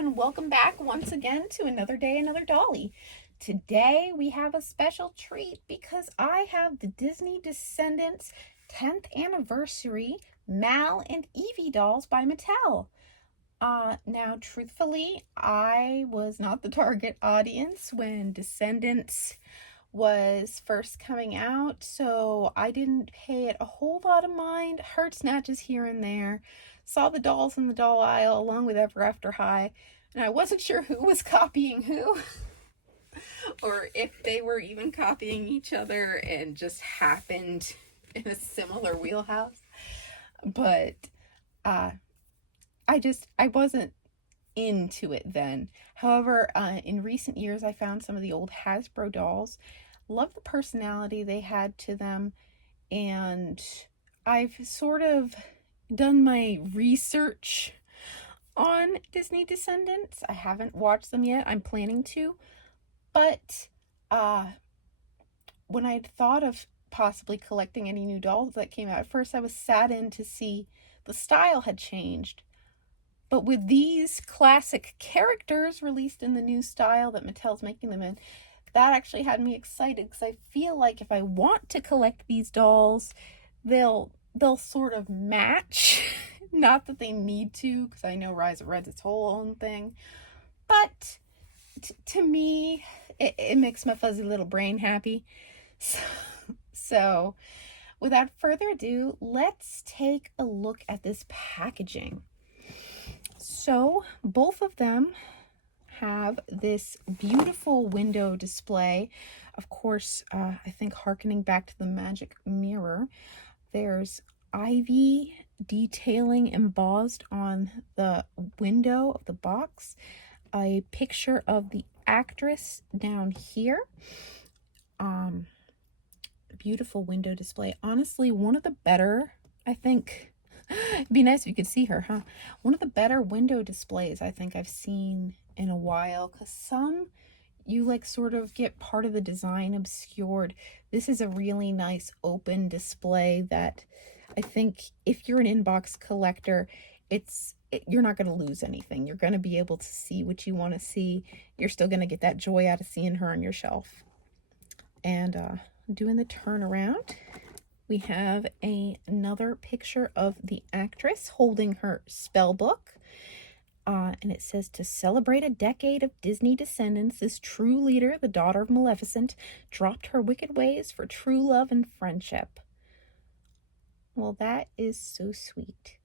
and welcome back once again to another day, another dolly. Today we have a special treat because I have the Disney Descendants 10th anniversary Mal and Evie dolls by Mattel. Now, truthfully, I was not the target audience when Descendants was first coming out, so I didn't pay it a whole lot of mind. Heard snatches here and there. Saw the dolls in the doll aisle along with Ever After High, and I wasn't sure who was copying who or if they were even copying each other and just happened in a similar wheelhouse. But I wasn't into it then. However, in recent years, I found some of the old Hasbro dolls. Love the personality they had to them, and I've sort of done my research on Disney Descendants. I haven't watched them yet. I'm planning to, but when I had thought of possibly collecting any new dolls that came out, at first I was saddened to see the style had changed. But with these classic characters released in the new style that Mattel's making them in, that actually had me excited because I feel like if I want to collect these dolls, they'll sort of match. Not that they need to, because I know Rise of Red's its whole own thing. But to me, it makes my fuzzy little brain happy. So without further ado, let's take a look at this packaging. So both of them have this beautiful window display. Of course, I think harkening back to the magic mirror, there's Ivy detailing embossed on the window of the box, a picture of the actress down here. Beautiful window display. Honestly, one of the better, I think, it'd be nice if you could see her, huh? One of the better window displays I think I've seen in a while, because some you like sort of get part of the design obscured. This is a really nice open display that I think if you're an inbox collector, you're not going to lose anything. You're going to be able to see what you want to see. You're still going to get that joy out of seeing her on your shelf. And doing the turnaround, we have another picture of the actress holding her spell book. And it says, to celebrate a decade of Disney Descendants, this true leader, the daughter of Maleficent, dropped her wicked ways for true love and friendship. Well, that is so sweet.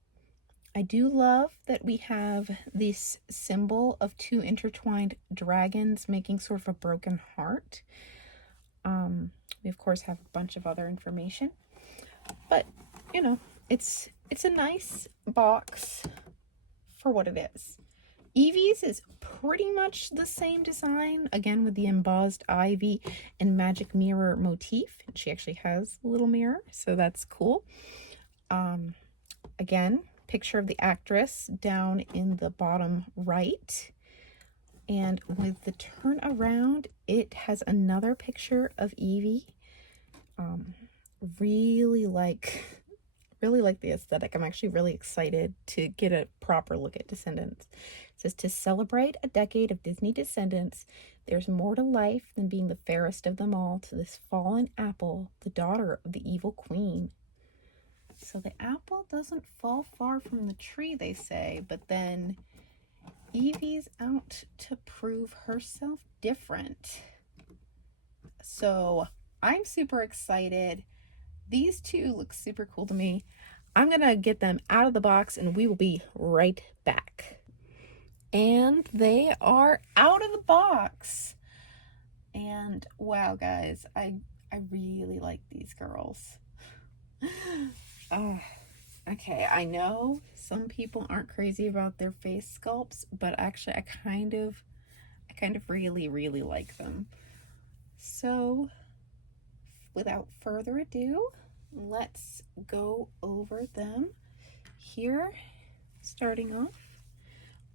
I do love that we have this symbol of two intertwined dragons making sort of a broken heart. We, of course, have a bunch of other information. But, you know, it's a nice box for what it is. Evie's is pretty much the same design, again with the embossed ivy and magic mirror motif. She actually has a little mirror, so that's cool. Again, picture of the actress down in the bottom right. And with the turn around, it has another picture of Evie. Really like the aesthetic. I'm actually really excited to get a proper look at Descendants. It says, to celebrate a decade of Disney Descendants, there's more to life than being the fairest of them all to this fallen apple, the daughter of the evil queen. So the apple doesn't fall far from the tree, they say, but then Evie's out to prove herself different. So I'm super excited. These two look super cool to me. I'm going to get them out of the box and we will be right back. And they are out of the box. And wow, guys, I really like these girls. Okay, I know some people aren't crazy about their face sculpts, but actually I kind of really like them. So without further ado, let's go over them. Here, starting off,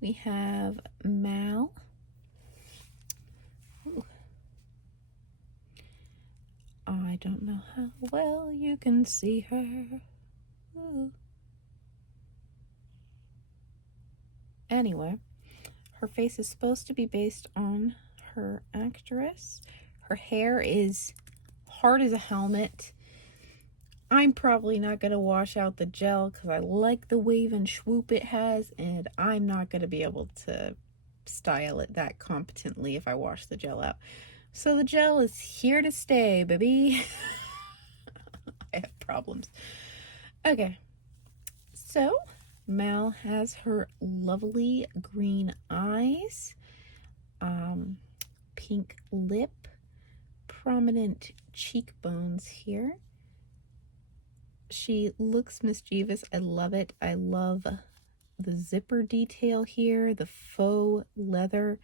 we have Mal. Ooh. I don't know how well you can see her. Ooh. Anyway, Her face is supposed to be based on her actress. Her hair is hard as a helmet. I'm probably not going to wash out the gel because I like the wave and swoop it has, and I'm not going to be able to style it that competently if I wash the gel out. So the gel is here to stay, baby. I have problems. Okay, so Mal has her lovely green eyes, pink lip, prominent cheekbones here. She looks mischievous. I love it. I love the zipper detail here, the faux leather.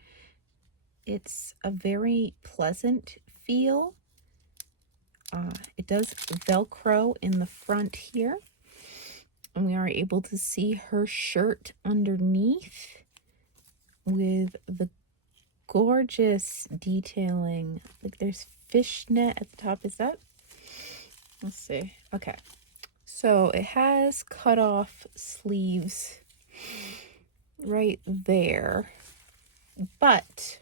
It's a very pleasant feel. It does Velcro in the front here. And we are able to see her shirt underneath with the gorgeous detailing. Like there's fishnet at the top. Is that? Let's see. Okay. So it has cut off sleeves right there. But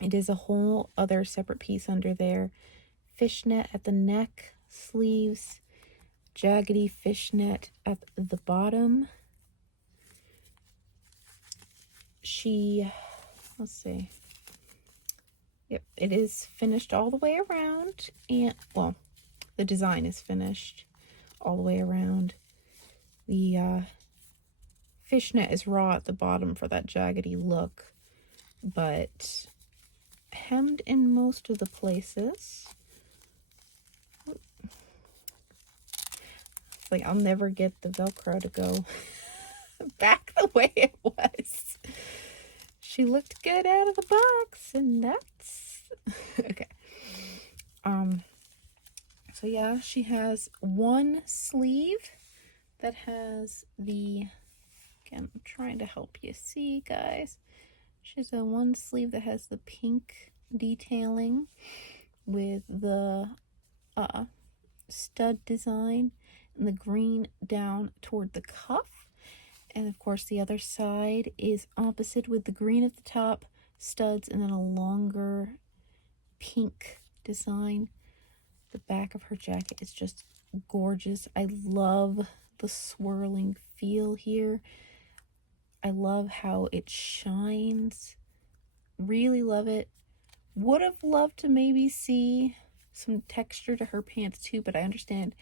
it is a whole other separate piece under there. Fishnet at the neck, sleeves, jaggedy fishnet at the bottom. Let's see. Yep, it is finished all the way around. And, well, the design is finished all the way around. The fishnet is raw at the bottom for that jaggedy look, but hemmed in most of the places. It's like I'll never get the Velcro to go back the way it was. She looked good out of the box, and that's okay. So yeah, she has one sleeve that has the, again, I'm trying to help you see, guys. She has a one sleeve that has the pink detailing with the stud design and the green down toward the cuff. And of course the other side is opposite with the green at the top, studs, and then a longer pink design. The back of her jacket is just gorgeous. I love the swirling feel here. I love how it shines. Really love it. Would have loved to maybe see some texture to her pants too, but I understand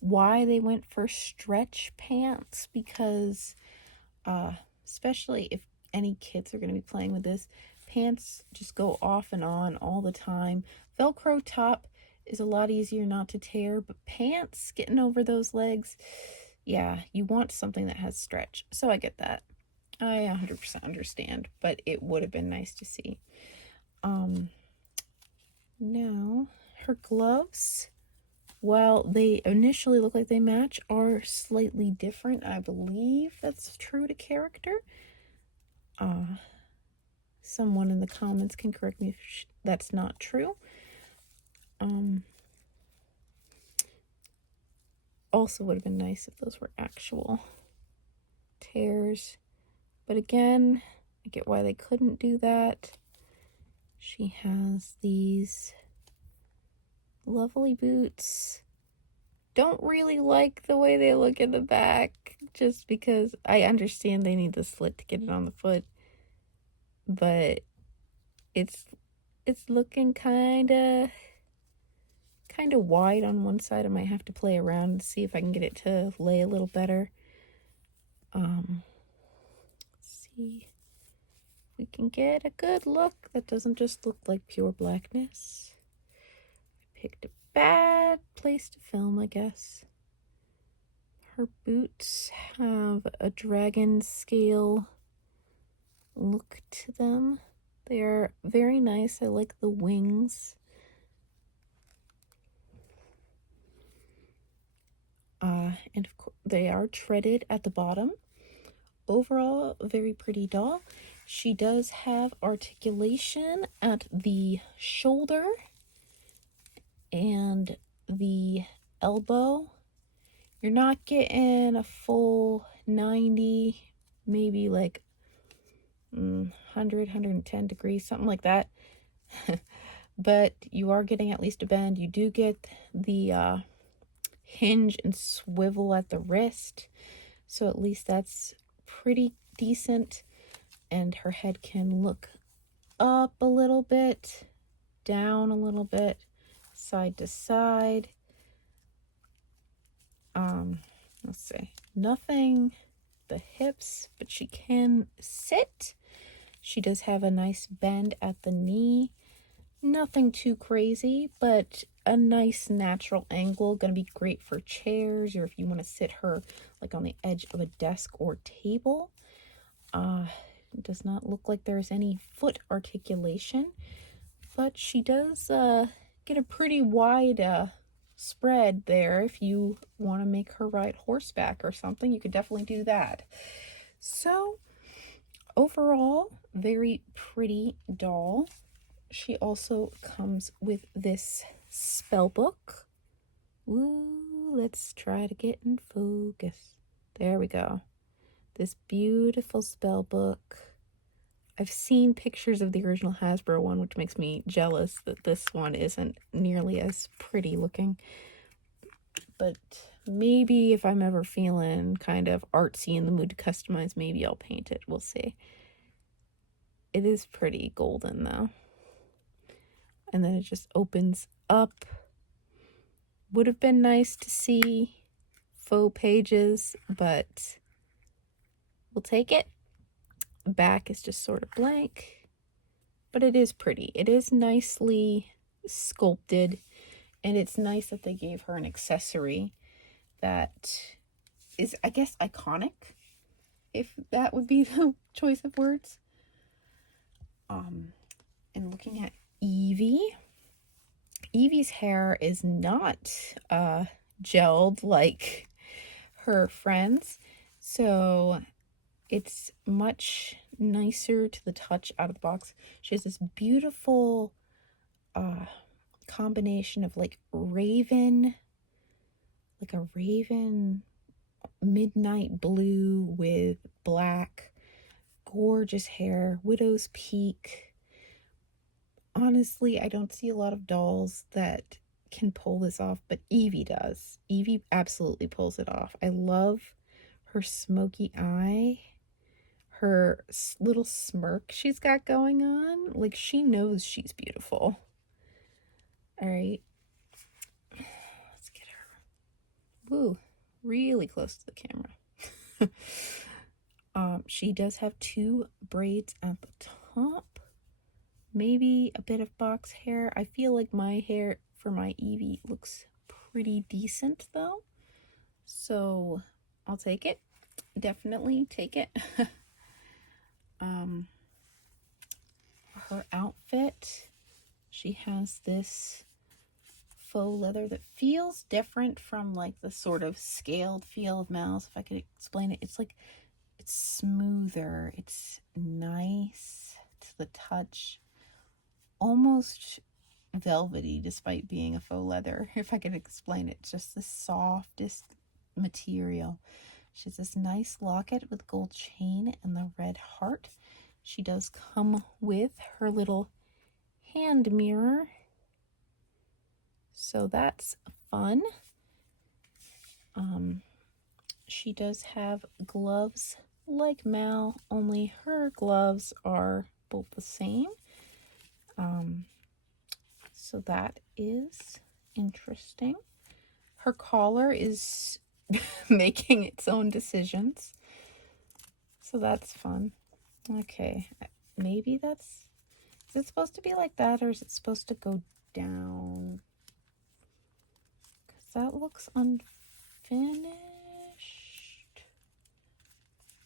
why they went for stretch pants, because especially if any kids are going to be playing with this, pants just go off and on all the time. Velcro top is a lot easier not to tear, but pants, getting over those legs, yeah, you want something that has stretch. So I get that. I 100% understand, but it would have been nice to see. Now, her gloves, while they initially look like they match, are slightly different. I believe that's true to character. Someone in the comments can correct me if that's not true. Also would have been nice if those were actual tears. But again, I get why they couldn't do that. She has these lovely boots. Don't really like the way they look in the back, just because I understand they need the slit to get it on the foot. But it's looking kind of wide on one side. I might have to play around and see if I can get it to lay a little better. Let's see if we can get a good look that doesn't just look like pure blackness. I picked a bad place to film, I guess. Her boots have a dragon scale look to them. They are very nice. I like the wings. And of course, they are treaded at the bottom. Overall, a very pretty doll. She does have articulation at the shoulder and the elbow. You're not getting a full 90, maybe like 110 degrees, something like that. But you are getting at least a bend. You do get the hinge and swivel at the wrist, so at least that's pretty decent. And her head can look up a little bit, down a little bit, side to side. Let's see, nothing the hips, but she can sit. She does have a nice bend at the knee. Nothing too crazy, but a nice natural angle. Going to be great for chairs, or if you want to sit her like on the edge of a desk or table. It does not look like there's any foot articulation, but she does get a pretty wide spread there. If you want to make her ride horseback or something, you could definitely do that. So overall, very pretty doll. She also comes with this spell book. Woo, let's try to get in focus. There we go. This beautiful spell book. I've seen pictures of the original Hasbro one, which makes me jealous that this one isn't nearly as pretty looking. But maybe if I'm ever feeling kind of artsy in the mood to customize, maybe I'll paint it. We'll see. It is pretty golden though. And then it just opens up. Would have been nice to see faux pages, but we'll take it. Back is just sort of blank, but it is pretty. It is nicely sculpted, and it's nice that they gave her an accessory that is, I guess, iconic, if that would be the choice of words. And looking at Evie's hair is not gelled like her friends, so it's much nicer to the touch out of the box. She has this beautiful combination of like a raven midnight blue with black, gorgeous hair, widow's peak. Honestly, I don't see a lot of dolls that can pull this off, but Evie does. Evie absolutely pulls it off. I love her smoky eye, her little smirk she's got going on. Like, she knows she's beautiful. All right. Let's get her. Woo, really close to the camera. She does have 2 braids at the top. Maybe a bit of box hair. I feel like my hair for my Evie looks pretty decent though. So I'll take it. Definitely take it. Her outfit, she has this faux leather that feels different from like the sort of scaled feel of Mal's. If I could explain it, it's like, it's smoother. It's nice to the touch. Almost velvety despite being a faux leather. If I could explain it, it's just the softest material. She has this nice locket with gold chain and the red heart. She does come with her little hand mirror, so that's fun. She does have gloves like Mal, only her gloves are both the same. So that is interesting. Her collar is making its own decisions, so that's fun. Okay, maybe that's, is it supposed to be like that, or is it supposed to go down? Because that looks unfinished.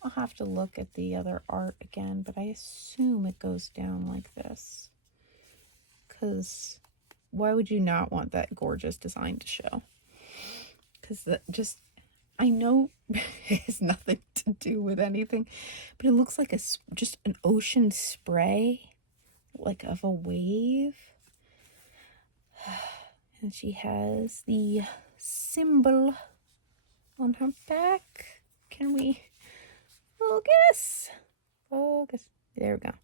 I'll have to look at the other art again, but I assume it goes down like this. Because why would you not want that gorgeous design to show? Because that just, I know it has nothing to do with anything, but it looks like just an ocean spray, like of a wave. And she has the symbol on her back. Can we focus? Focus. There we go.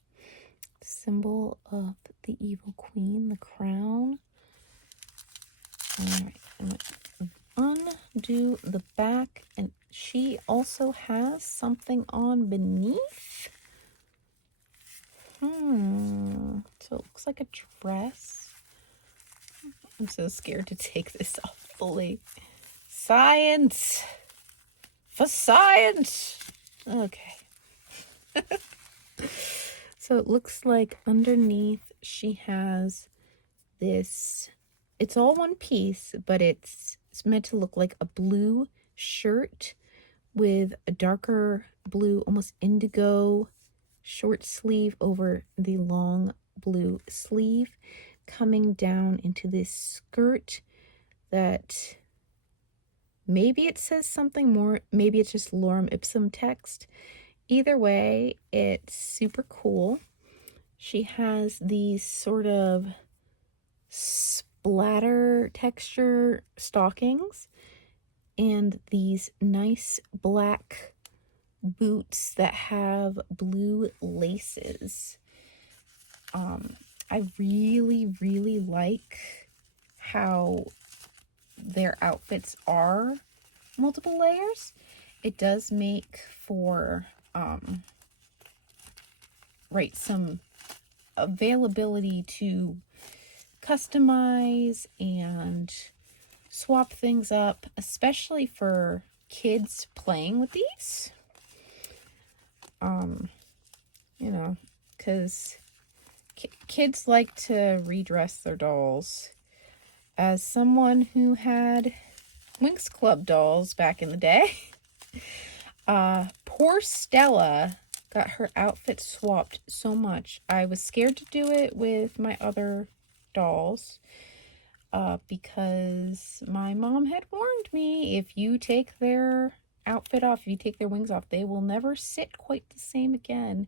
symbol of the evil queen, the crown. Alright, I'm going to undo the back, and she also has something on beneath. So it looks like a dress. I'm so scared to take this off fully. Science! For science! Okay. So it looks like underneath she has this, it's all one piece, but it's meant to look like a blue shirt with a darker blue, almost indigo short sleeve over the long blue sleeve, coming down into this skirt that maybe it says something more, maybe it's just lorem ipsum text. Either way, it's super cool. She has these sort of splatter texture stockings and these nice black boots that have blue laces. I really like how their outfits are multiple layers. It does make for some availability to customize and swap things up, especially for kids playing with these. You know, because kids like to redress their dolls. As someone who had Winx Club dolls back in the day, poor Stella got her outfit swapped so much. I was scared to do it with my other dolls because my mom had warned me, if you take their outfit off, if you take their wings off, they will never sit quite the same again.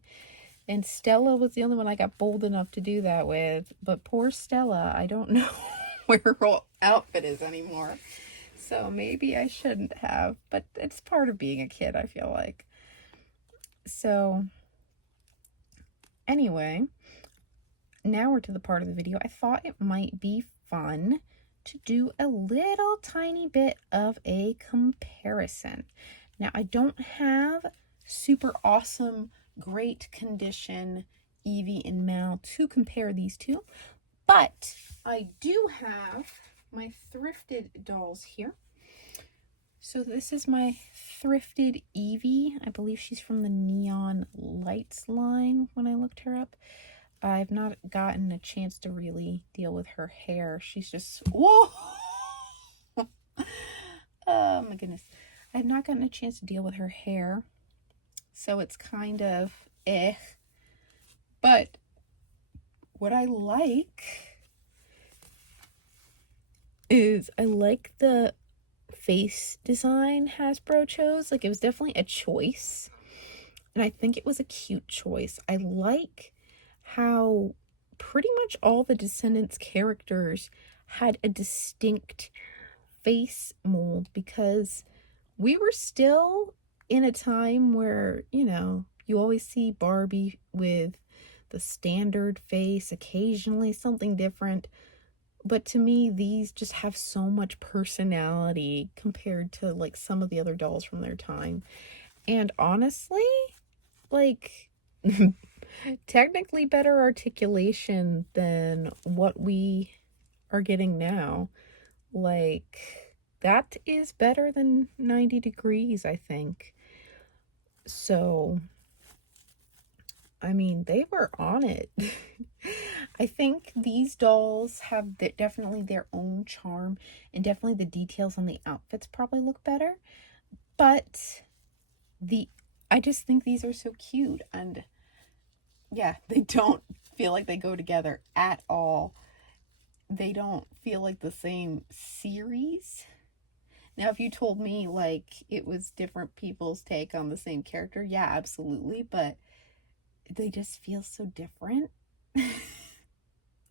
And Stella was the only one I got bold enough to do that with. But poor Stella, I don't know where her whole outfit is anymore. So maybe I shouldn't have. But it's part of being a kid, I feel like. So anyway, now we're to the part of the video. I thought it might be fun to do a little tiny bit of a comparison. Now, I don't have super awesome, great condition Evie and Mal to compare these two, but I do have my thrifted dolls here. So this is my thrifted Evie. I believe she's from the Neon Lights line when I looked her up. I've not gotten a chance to really deal with her hair. She's just, whoa! Oh my goodness. I have not gotten a chance to deal with her hair. So it's kind of But what I like is I like the face design Hasbro chose. Like, it was definitely a choice. And I think it was a cute choice. I like how pretty much all the Descendants characters had a distinct face mold, because we were still in a time where, you know, you always see Barbie with the standard face, occasionally something different. But to me, these just have so much personality compared to like some of the other dolls from their time. And honestly, like, technically better articulation than what we are getting now. Like, that is better than 90 degrees, I think. So, I mean, they were on it. I think these dolls have definitely their own charm, and definitely the details on the outfits probably look better. But I just think these are so cute, and yeah, they don't feel like they go together at all. They don't feel like the same series. Now, if you told me like it was different people's take on the same character, yeah, absolutely, but they just feel so different.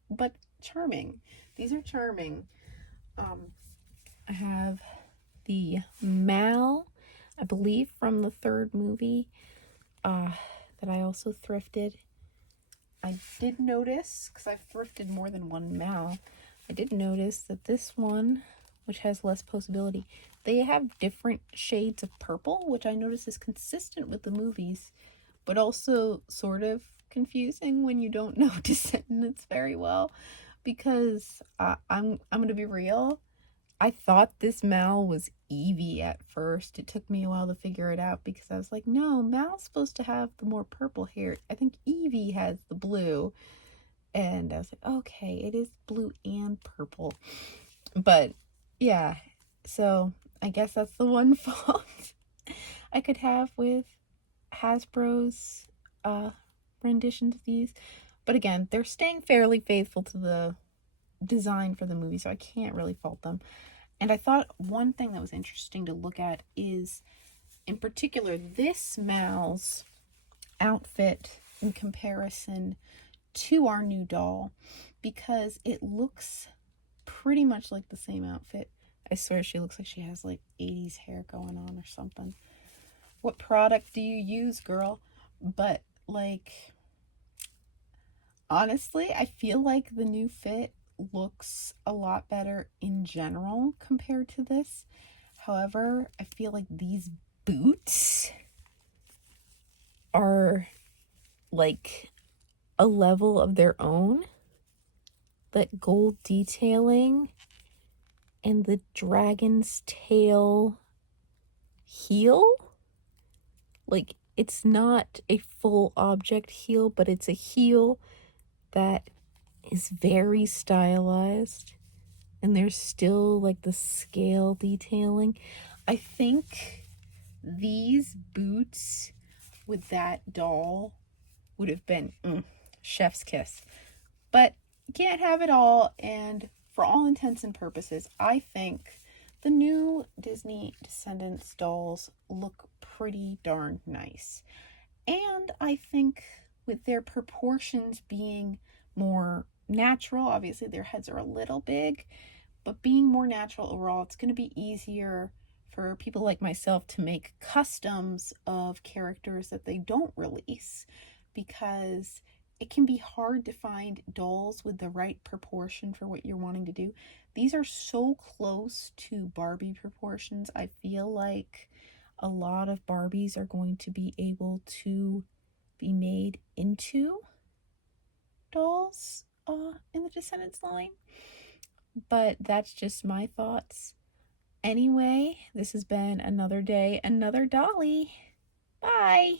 But charming. These are charming. I have the Mal, I believe from the third movie, that I also thrifted. I did notice, because I've thrifted more than one Mal, I did notice that this one, which has less posability, they have different shades of purple, which I notice is consistent with the movies, but also sort of confusing when you don't know Descendants very well, because I'm going to be real. I thought this Mal was Evie at first. It took me a while to figure it out because I was like, no, Mal's supposed to have the more purple hair. I think Evie has the blue. And I was like, okay, it is blue and purple. But yeah, so I guess that's the one fault I could have with Hasbro's renditions of these. But again, they're staying fairly faithful to the design for the movie, so I can't really fault them. And I thought one thing that was interesting to look at is, in particular, this Mal's outfit in comparison to our new doll, because it looks pretty much like the same outfit. I swear she looks like she has like 80s hair going on or something. What product do you use, girl? But like, honestly, I feel like the new fit looks a lot better in general compared to this. However, I feel like these boots are like a level of their own. That gold detailing and the dragon's tail heel, like, it's not a full object heel, but it's a heel that is very stylized, and there's still like the scale detailing. I think these boots with that doll would have been chef's kiss, but you can't have it all. And for all intents and purposes, I think the new Disney Descendants dolls look pretty darn nice. And I think with their proportions being more natural, obviously their heads are a little big, but being more natural overall, it's going to be easier for people like myself to make customs of characters that they don't release, because it can be hard to find dolls with the right proportion for what you're wanting to do. These are so close to Barbie proportions. I feel like a lot of Barbies are going to be able to be made into dolls in the Descendants line. But that's just my thoughts. Anyway, this has been another day, another Dolly. Bye.